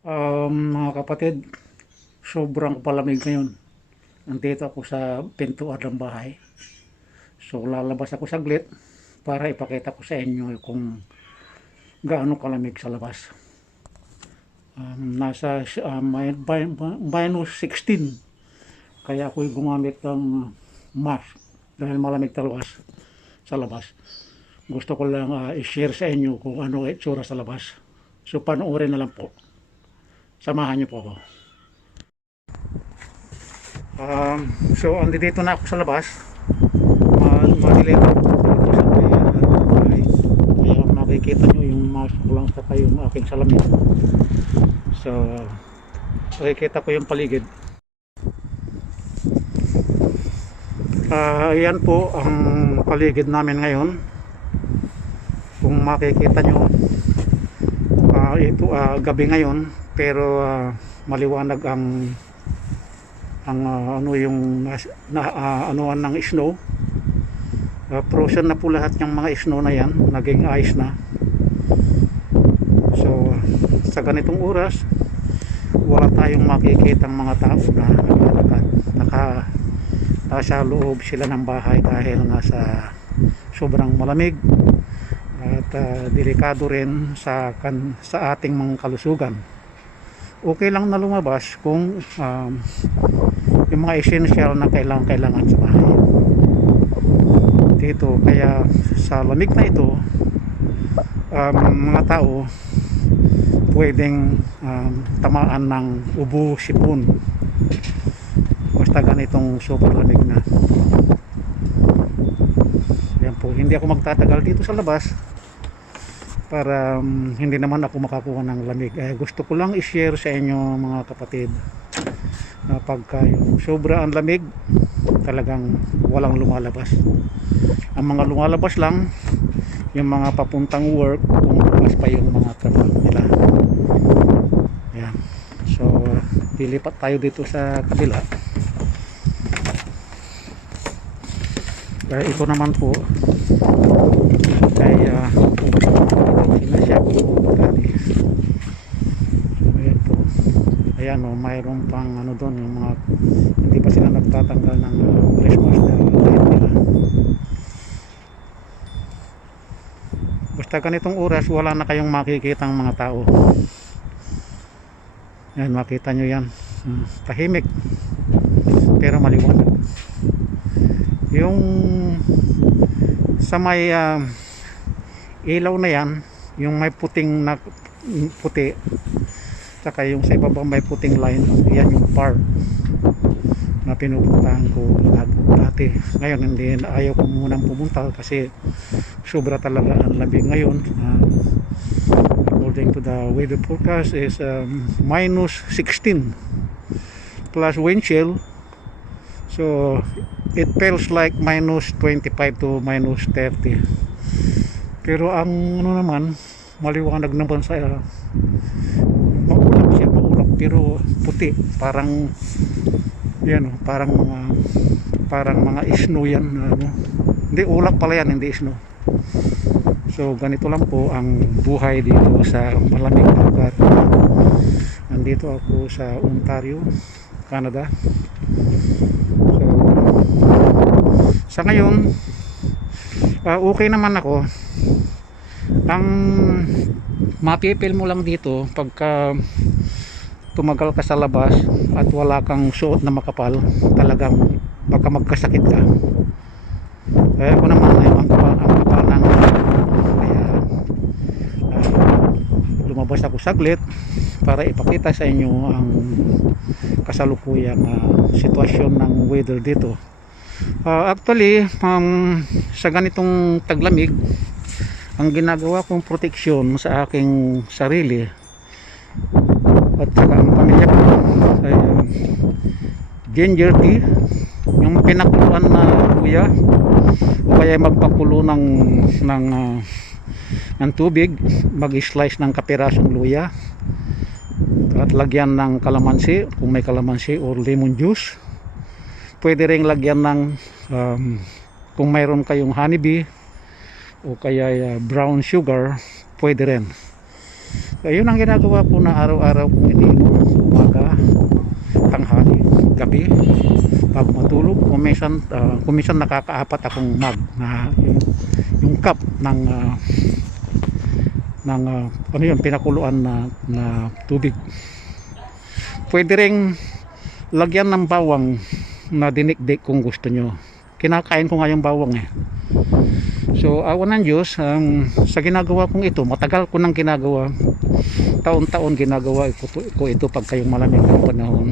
Mga kapatid, sobrang palamig ngayon. Nandito ako sa pintuan ng bahay. So lalabas ako saglit para ipakita ko sa inyo kung gaano kalamig sa labas. Nasa minus 16. Kaya ako'y gumamit ng mask dahil malamig talaga sa labas. Gusto ko lang i-share sa inyo kung ano ang itsura sa labas. So panoorin na lang po. Samahan niyo po ako. So andito na ako sa labas. Madilim dito sa may bahay. Kaya makikita nyo yung mask ko lang saka yung aking salamin. So makikita ko yung paligid. Ayan po ang paligid namin ngayon. Kung makikita nyo, ito gabi ngayon, pero maliwanag ang ano yung anuan ng snow. Frozen na po lahat ng mga snow na yan, naging ice na. So sa ganitong oras wala tayong makikitang mga tao na naglalakad. Nasa loob sila ng bahay dahil nga sa sobrang malamig at delikado rin sa ating mga kalusugan. Okay lang na lumabas kung yung mga essential na kailangan sa bahay dito. Kaya sa lamig na ito, mga tao pwedeng tamaan ng ubo, sipon basta ganitong super lamig na. Yan po, hindi ako magtatagal dito sa labas para hindi naman ako makakuha ng lamig. Gusto ko lang i-share sa inyo mga kapatid na pagka yung sobra ang lamig, talagang walang lumalabas. Ang mga lumalabas lang yung mga papuntang work, kung bukas pa yung mga trabaho nila. Yan. So lilipat tayo dito sa kabila. Ito naman po ay sinasya ko dati. Ayan po. Ayan o, mayroon pang ano doon, yung mga hindi pa sila nagtatanggal ng Christmas light nila. Basta ganitong oras wala na kayong makikitang mga tao. Ayan, makita nyo yan. Tahimik pero maliwanag. Yung sa may ilaw na yan, yung may puting na puti, saka yung sa ibaba may puting line, yan yung park na pinupuntahan ko dati. Ngayon hindi, ayaw ko munang pumunta kasi sobra talaga ang lamig ngayon. According to the weather forecast is minus 16 plus wind chill. So it feels like minus 25 to minus 30. Pero ang ano naman, maliwanag naman sa maulap siya, maulap pero puti, parang yan, parang mga snow yan, hindi ulap pala yan, hindi snow. So ganito lang po ang buhay dito sa malamig na lugar. Nandito ako sa Ontario, Canada. Sa ngayon okay naman ako. Ang mapipil mo lang dito pagka tumagal ka sa labas at wala kang suot na makapal, talagang baka magkasakit ka. Kaya ako naman ay ang kapal ng kaya lumabas ako saglit para ipakita sa inyo ang kasalukuyang sitwasyon ng weather dito. Actually sa ganitong taglamig, ang ginagawa kong proteksyon sa aking sarili at saka ang pamilya ko ay ginger tea, yung pinakuluan na luya, o kaya magpakulo ng tubig, mag-slice ng kapirasong luya at lagyan ng kalamansi kung may kalamansi or lemon juice. Pwede ring lagyan ng kung mayroon kayong honeybee o kaya brown sugar, pwede rin. Yun ang ginagawa ko na araw-araw kong iniinom, umaga, tanghali, gabi, bago matulog. Kuminsan nakakaapat akong mug na yung cup ng ano yun, pinakuluan na tubig. Pwede ring lagyan ng bawang na dinikdik kung gusto nyo. Kinakain ko nga yung bawang eh. So awan ng Diyos, sa ginagawa kong ito, matagal ko nang ginagawa, taon-taon ginagawa ko ito pag kayong malamig ng panahon.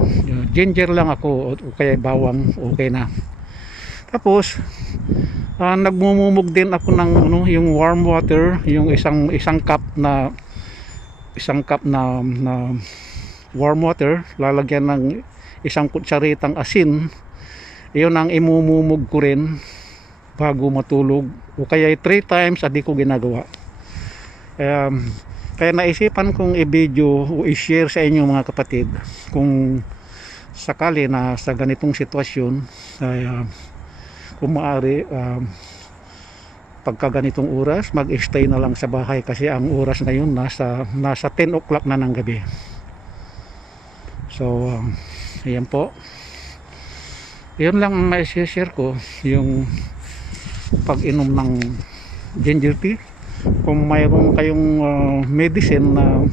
Ginger lang ako o kaya bawang, okay na. Tapos nagmumumog din ako ng yung warm water, yung isang cup na warm water, lalagyan ng isang kutsaritang asin. Iyon ang imumumog ko rin bago matulog, o kaya 3 times a day ko ginagawa. Kaya naisipan kong i-video o i-share sa inyo mga kapatid, kung sakali na sa ganitong sitwasyon ay kung maaari pagka ganitong oras mag-stay na lang sa bahay, kasi ang oras ngayon nasa 10 o'clock na ng gabi. So ayan po, yun lang ang ma-share ko, yung pag-inom ng ginger tea. Kung mayroon kayong medicine na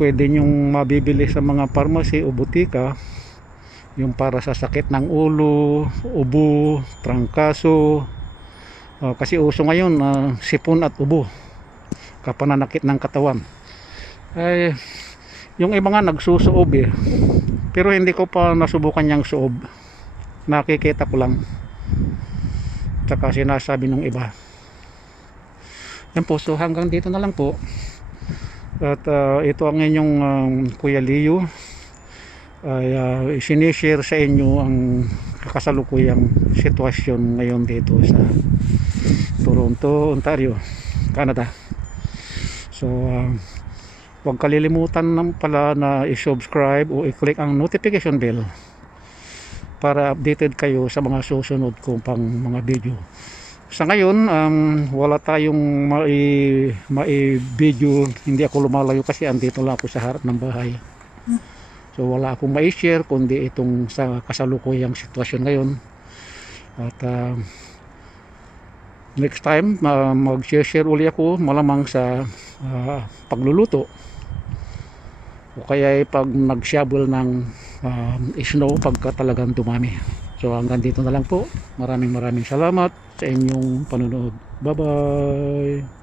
pwede nyong mabibili sa mga pharmacy o butika, yung para sa sakit ng ulo, ubo, trangkaso, kasi uso ngayon sipon at ubo, kapananakit ng katawan. Ay, yung iba nga nagsusuob eh, pero hindi ko pa nasubukan yung suob, nakikita ko lang tsaka sinasabi ng iba. Yan po, so hanggang dito na lang po, at ito ang inyong Kuya Leo ay sinishare sa inyo ang kasalukuyang sitwasyon ngayon dito sa Toronto, Ontario, Canada. So huwag kalilimutan lang pala na i-subscribe o i-click ang notification bell para updated kayo sa mga susunod kong pang mga video. Sa ngayon wala tayong mai-video, hindi ako lumalayo kasi andito lang ako sa harap ng bahay. So wala akong mai-share kundi itong sa kasalukuyang sitwasyon ngayon. At next time mag-share uli ako, malamang sa pagluluto o kaya pag nag-shovel ng snow pagka talagang dumami. So hanggang dito na lang po. Maraming salamat sa inyong panonood. Bye bye.